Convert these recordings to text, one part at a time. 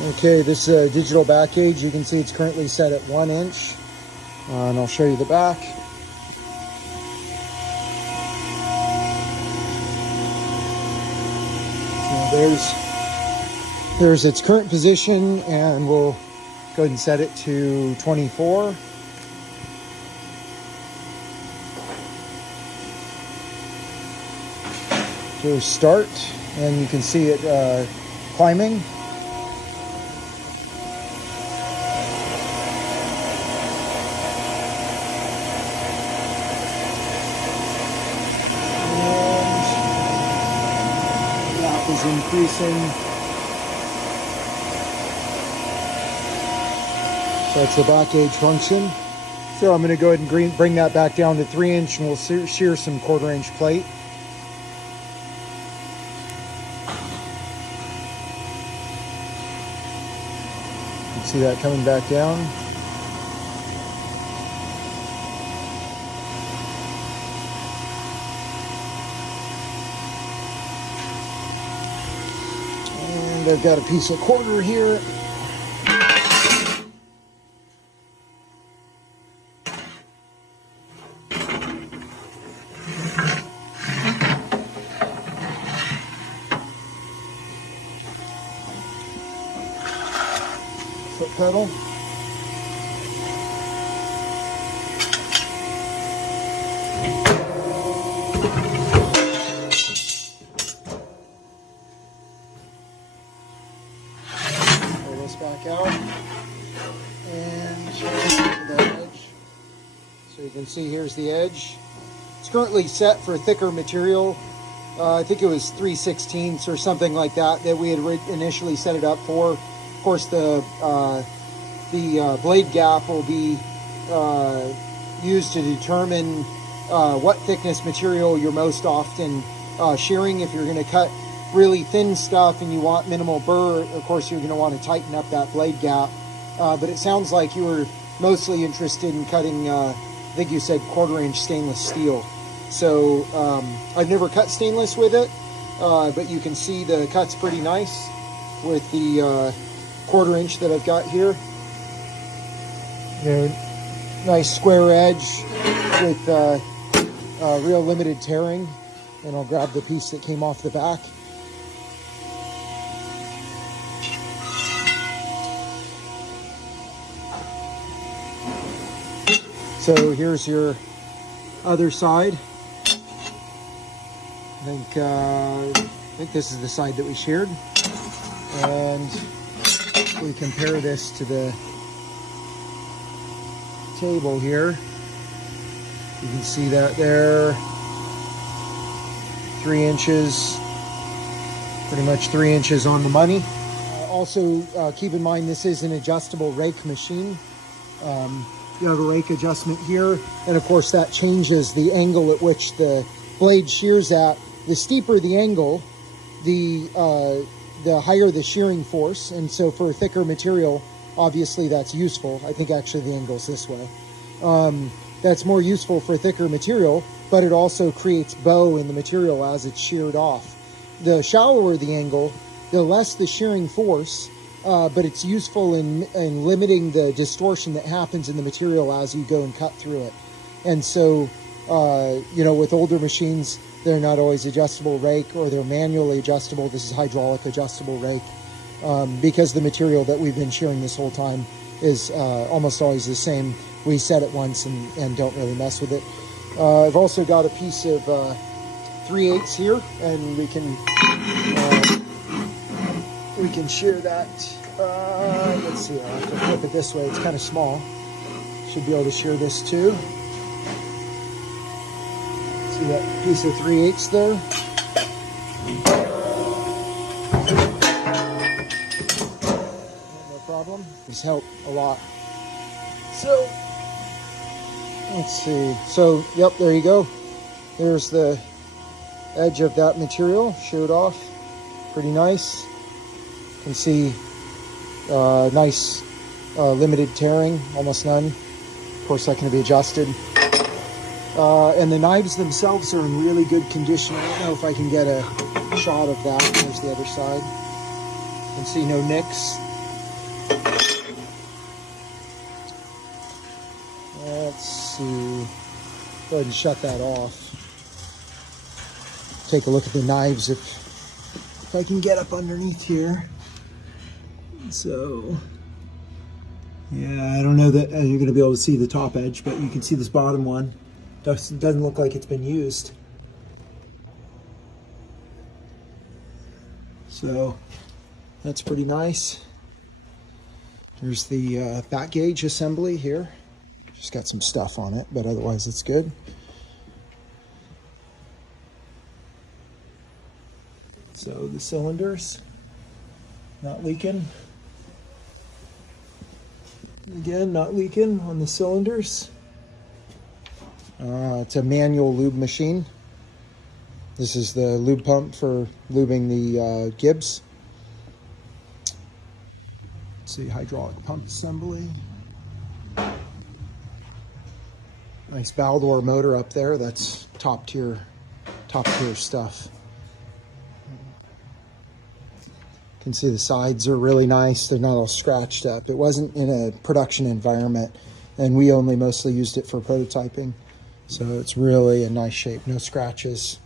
Okay, this is a digital back gauge. You can see it's currently set at 1 inch. And I'll show you the back. So there's its current position, and we'll go ahead and set it to 24. So start, and you can see it climbing. Is increasing. So that's the back gauge function. So I'm going to go ahead and bring that back down to 3 inch, and we'll shear some 1/4 inch plate. You can see that coming back down. I've got a piece of 1/4 here. Foot pedal. Back out and that edge. So you can see here's the edge. It's currently set for thicker material. I think it was 3/16 or something like that we had initially set it up for. Of course, the blade gap will be used to determine what thickness material you're most often shearing. If you're going to cut really thin stuff and you want minimal burr, of course you're going to want to tighten up that blade gap. But it sounds like you were mostly interested in cutting, I think you said 1/4 inch stainless steel. So I've never cut stainless with it, but you can see the cut's pretty nice with the 1/4 inch that I've got here. You know, nice square edge with real limited tearing. And I'll grab the piece that came off the back. So here's your other side. I think this is the side that we sheared. And we compare this to the table here. You can see that there. 3 inches, pretty much 3 inches on the money. Also, keep in mind this is an adjustable rake machine. You have a rake adjustment here, and of course that changes the angle at which the blade shears at. The steeper the angle, the higher the shearing force, and so for a thicker material, obviously that's useful. I think actually the angle's this way. That's more useful for thicker material, but it also creates bow in the material as it's sheared off. The shallower the angle, the less the shearing force, but it's useful in limiting the distortion that happens in the material as you go and cut through it. And so, you know, with older machines, they're not always adjustable rake, or they're manually adjustable. This is hydraulic adjustable rake, because the material that we've been shearing this whole time is almost always the same. We set it once and don't really mess with it. I've also got a piece of 3/8 here, and we can shear that. Let's see, I'll have to flip it this way. It's kind of small. Should be able to shear this too. See that piece of 3/8 there? No problem. This helped a lot. So, let's see. So, yep, there you go. There's the edge of that material sheared off. Pretty nice. You can see nice limited tearing, almost none. Of course, that can be adjusted. And the knives themselves are in really good condition. I don't know if I can get a shot of that. There's the other side. You can see no nicks. Let's see. Go ahead and shut that off. Take a look at the knives if I can get up underneath here. So, yeah, I don't know that you're going to be able to see the top edge, but you can see this bottom one. Doesn't look like it's been used. So, that's pretty nice. There's the back gauge assembly here. Just got some stuff on it, but otherwise it's good. So the cylinders, not leaking. Again, not leaking on the cylinders. It's a manual lube machine. This is the lube pump for lubing the gibs. Let's see, hydraulic pump assembly. Nice Baldor motor up there. That's top tier stuff. You can see the sides are really nice. They're not all scratched up. It wasn't in a production environment, and we only mostly used it for prototyping. So it's really in nice shape. No scratches.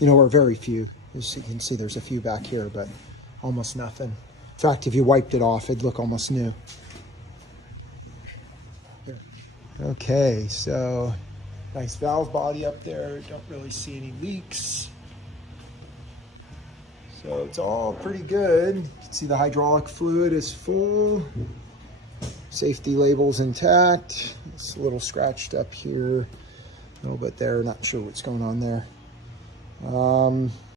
You know, or very few. As you can see, there's a few back here, but almost nothing. In fact, if you wiped it off, it'd look almost new. Here. Okay, so nice valve body up there. Don't really see any leaks. So it's all pretty good. You can see the hydraulic fluid is full. Safety label's intact. It's a little scratched up here, a little bit there. Not sure what's going on there.